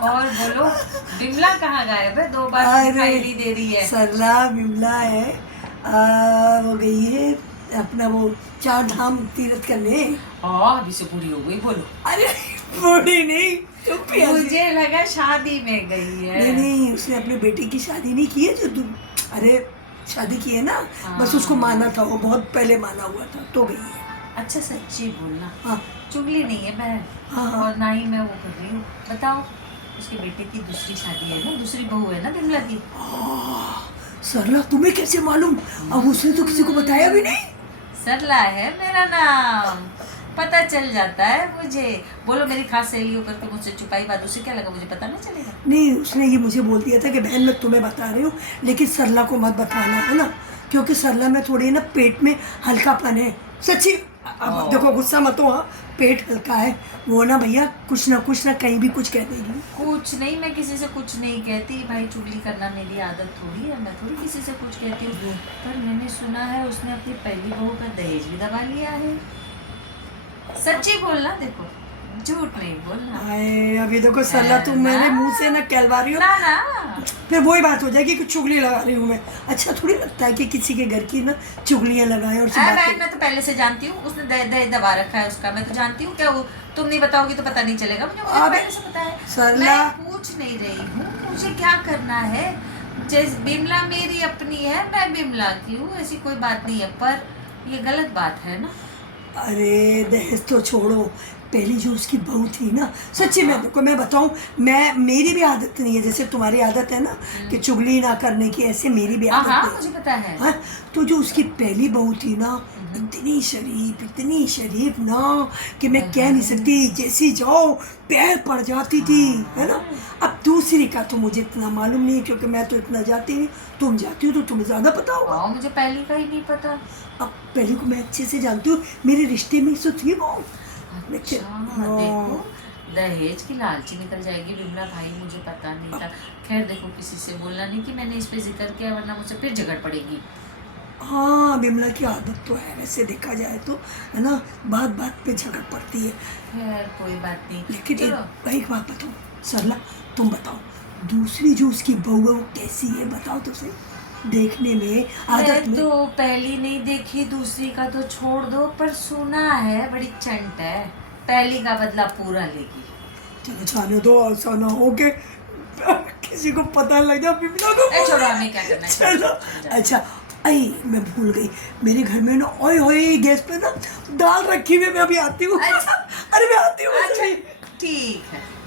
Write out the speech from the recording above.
और बोलो, बिमला कहाँ गायब है? 2 बार दिखाई नहीं दे रही है। सरला बिमला है, वो गई है अपना वो 4 धाम तीर्थ करने। अभी से बूढ़ी हो गई, बोलो। अरे बूढ़ी नहीं, चुप ही। मुझे लगा शादी में गई है। नहीं, उसने अपने बेटे की शादी नहीं की है जो तुम, अरे शादी की है ना, बस उसको माना था, वो बहुत पहले माना हुआ था तो गई है। अच्छा सच्ची बोलना। हाँ चुगली नहीं है बहन। हाँ हाँ। और ना ही मैं वो कर रही हूँ। बताओ, उसके बेटे की दूसरी शादी है ना, दूसरी बहू है ना बिमला की। सरला तुम्हें कैसे मालूम? अब उसने तो किसी को बताया भी नहीं। सरला है मेरा नाम, पता चल जाता है मुझे। बोलो, मेरी खास सहेली होकर के मुझसे छुपाई बात, उसे क्या लगा मुझे पता नहीं चलेगा? नहीं, उसने ये मुझे बोल दिया था कि बहन मैं तुम्हें बता रही हूँ लेकिन सरला को मत बताना, है ना, क्योंकि सरला में थोड़ी ना पेट में हल्कापन है। सच्ची, अब देखो गुस्सा मत हो, हाँ पेट हल्का है वो ना भैया, कुछ ना कहीं भी कुछ कह देगी। कुछ नहीं, मैं किसी से कुछ नहीं कहती भाई, चुगली करना मेरी आदत थोड़ी है, मैं थोड़ी किसी से कुछ कहती हूँ। पर मैंने सुना है उसने अपनी पहली बहू का दहेज भी दबा लिया है। सच्ची बोलना, देखो झूठ नहीं बोलना। अभी देखो सरला, तुम मेरे मुंह से ना कहलवा रही हो ना, फिर वही बात हो जाएगी कि चुगली लगा रही हूँ मैं। अच्छा थोड़ी लगता है कि किसी के घर की ना चुगलियां लगाएं और मैं तो पहले से जानती हूँ, उसने दहेज दबा रखा है उसका, मैं तो जानती हूँ। क्या वो तुम नहीं बताओगी तो पता नहीं चलेगा मुझे पहले से पता है। सरला, मैं पूछ नहीं रही हूँ मुझे क्या करना है। जैसे बिमला मेरी अपनी है, मैं बिमला की हूँ, ऐसी कोई बात नहीं है, पर ये गलत बात है ना। अरे दहेज तो छोड़ो, पहली जो उसकी बहू थी ना, सच्ची में देखो मैं बताऊं, मेरी भी आदत नहीं है, जैसे तुम्हारी आदत है ना कि चुगली ना करने की, ऐसे मेरी भी आदत है। मुझे पता है। हाँ, तो जो उसकी पहली बहू थी ना, इतनी शरीफ ना कि मैं कह नहीं सकती, जैसी जाओ पैर पड़ जाती थी, है ना। अब दूसरी का तो मुझे इतना मालूम नहीं, क्योंकि मैं तो इतना जाती नहीं, तुम जाती हो तो तुम्हें ज्यादा पता होगा। मुझे पहली का ही नहीं पता। अब पहली को मैं अच्छे से जानती हूँ, मेरे रिश्ते में तो थी वो। देखो, दहेज की लालची निकल जाएगी बिमला भाई, मुझे पता नहीं था। खैर देखो, किसी से बोलना नहीं कि मैंने इस पे जिक्र किया, वरना मुझसे फिर झगड़ पड़ेगी। हाँ, बिमला की आदत तो है वैसे देखा जाए तो, है ना, बात पे झगड़ पड़ती है। खैर कोई बात नहीं। लेकिन एक बात बताओ सरला, तुम बताओ, दूसरी जो उसकी बहू है वो कैसी है, बताओ तो सही। देखने में, आदत में तो पहली नहीं देखी, दूसरी का तो छोड़ दो, पर सुना है बड़ी चंट है, पहली का बदला पूरा लेगी। चलो जाने दो, ऐसा ना हो के किसी को पता लग जाए बिमला को। छोड़ो, हमें क्या करना है। चलो अच्छा, मैं भूल गई, मेरे घर में ना ओए गैस पे ना दाल रखी हुई, मैं अभी आती हूँ। अरे मैं आती हूँ। अच्छा ठीक है।